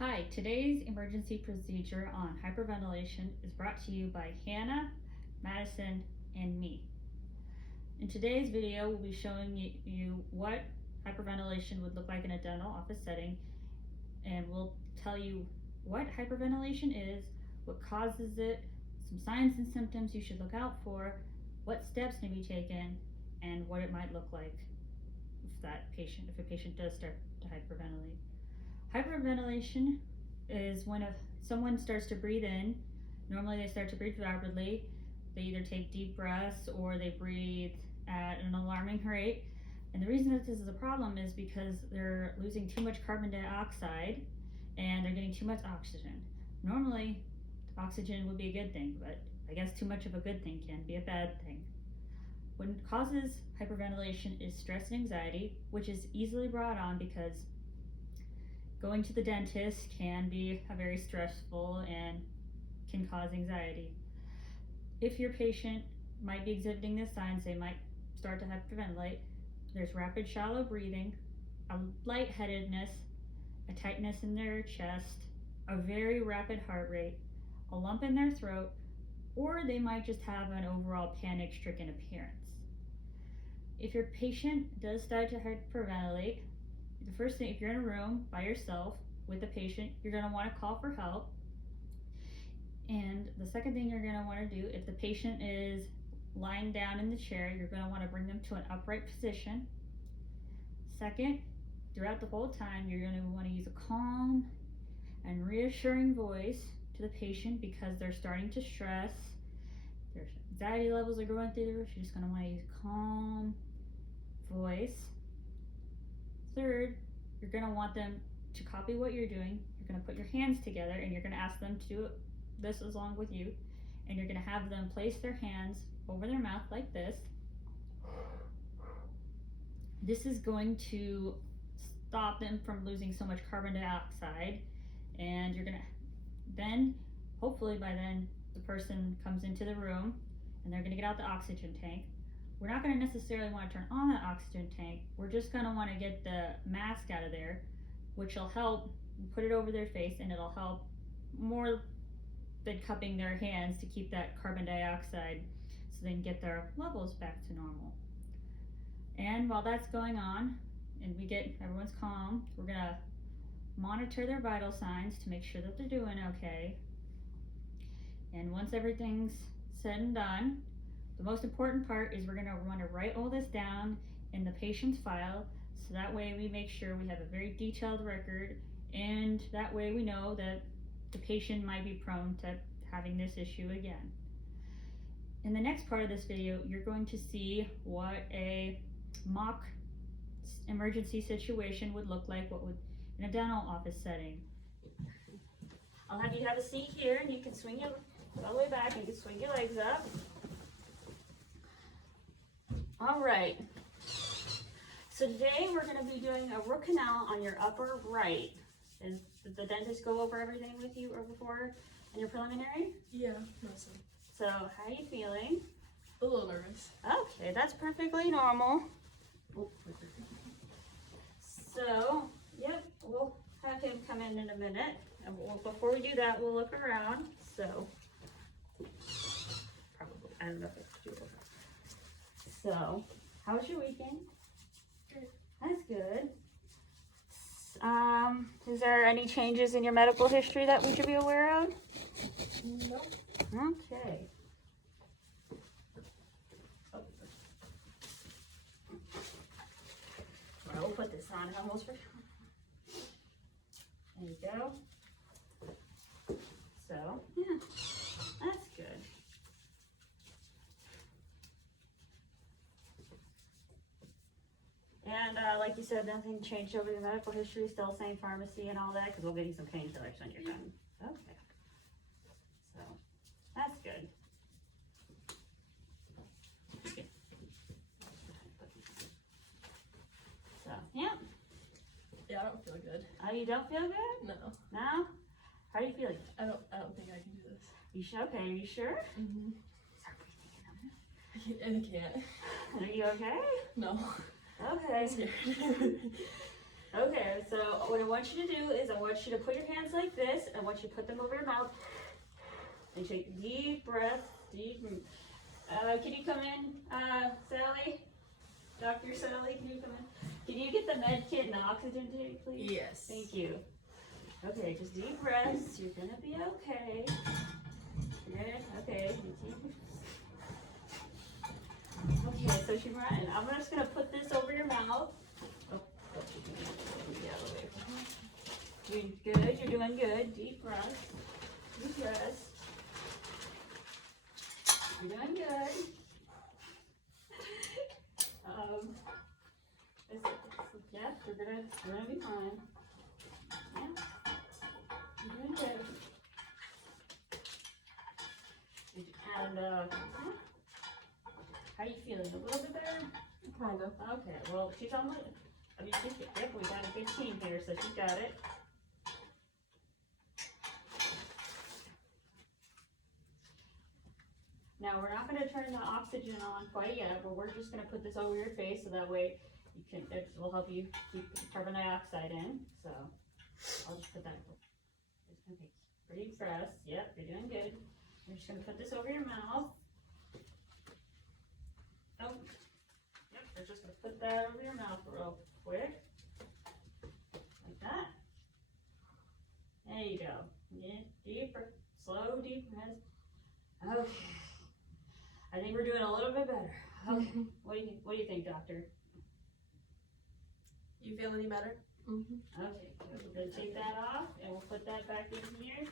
Hi, today's emergency procedure on hyperventilation is brought to you by Hannah, Madison, and me. In today's video, we'll be showing you what hyperventilation would look like in a dental office setting, and we'll tell you what hyperventilation is, what causes it, some signs and symptoms you should look out for, what steps can be taken, and what it might look like if a patient does start to hyperventilate. Hyperventilation is when someone starts to breathe in. Normally they start to breathe rapidly. They either take deep breaths or they breathe at an alarming rate. And the reason that this is a problem is because they're losing too much carbon dioxide and they're getting too much oxygen. Normally, oxygen would be a good thing, but I guess too much of a good thing can be a bad thing. What causes hyperventilation is stress and anxiety, which is easily brought on because going to the dentist can be very stressful and can cause anxiety. If your patient might be exhibiting the signs, they might start to hyperventilate. There's rapid shallow breathing, a lightheadedness, a tightness in their chest, a very rapid heart rate, a lump in their throat, or they might just have an overall panic-stricken appearance. If your patient does start to hyperventilate, the first thing, if you're in a room by yourself with a patient, you're going to want to call for help. And the second thing you're going to want to do, if the patient is lying down in the chair, you're going to want to bring them to an upright position. Second, throughout the whole time, you're going to want to use a calm and reassuring voice to the patient because they're starting to stress. Their anxiety levels are going through the roof. You're just going to want to use calm voice. Third, you're going to want them to copy what you're doing. You're going to put your hands together and you're going to ask them to do this along with you. And you're going to have them place their hands over their mouth like this. This is going to stop them from losing so much carbon dioxide. And you're going to then, hopefully by then, the person comes into the room and they're going to get out the oxygen tank. We're not going to necessarily want to turn on that oxygen tank. We're just going to want to get the mask out of there, which will help put it over their face, and it'll help more than cupping their hands to keep that carbon dioxide so they can get their levels back to normal. And while that's going on and everyone's calm, we're going to monitor their vital signs to make sure that they're doing okay. And once everything's said and done, the most important part is we're going to want to write all this down in the patient's file, so that way we make sure we have a very detailed record, and that way we know that the patient might be prone to having this issue again. In the next part of this video, you're going to see what a mock emergency situation would look like, in a dental office setting. I'll have you have a seat here, and you can swing it all the way back. You can swing your legs up. All right, so today we're going to be doing a root canal on your upper right. Did the dentist go over everything with you before in your preliminary? Yeah, mostly. So how are you feeling? A little nervous. Okay, that's perfectly normal. So, yep, we'll have him come in a minute. And before we do that, we'll look around. So, probably, I don't know if I can do it. So, how was your weekend? Good. That's good. Is there any changes in your medical history that we should be aware of? Nope. Okay. I will put this on almost for. There you go. So, yeah, that's good. And like you said, nothing changed over the medical history, still same pharmacy and all that, because we'll get you some painkillers when you're done. Okay. So, that's good. So, yeah. Yeah, I don't feel good. Oh, you don't feel good? No. No? How are you feeling? I don't think I can do this. You sure? Okay, are you sure? Mm-hmm. Start breathing in. I can't. Are you okay? No. Okay. I'm scared. Okay, so what I want you to do is I want you to put your hands like this. I want you to put them over your mouth and take deep breaths. Can you come in, Sally? Dr. Sally, can you come in? Can you get the med kit and the oxygen tank, please? Yes. Thank you. Okay, just deep breaths. You're gonna be okay. Okay. Okay, so she's running. I'm just gonna put this over your mouth. Oh, you're good. You're doing good. Deep breaths. Deep breaths. You're doing good. Yeah, you're gonna be fine. Yeah, you're doing good. And how you feeling? A little bit better? Kind of. Okay. Well, she's almost. I mean, yep. We got a good team here, so she got it. Now we're not going to turn the oxygen on quite yet, but we're just going to put this over your face so that way you can. It will help you keep carbon dioxide in. So I'll just put that. It's going to take pretty breaths. Yep, you're doing good. We're just going to put this over your mouth. Oh, yep. We're just going to put that over your mouth real quick, like that. There you go. Yeah, deep, slow, deep breaths. Okay. I think we're doing a little bit better. Okay. What do you think, doctor? You feel any better? Okay, good. We're gonna take that off and we'll put that back in here.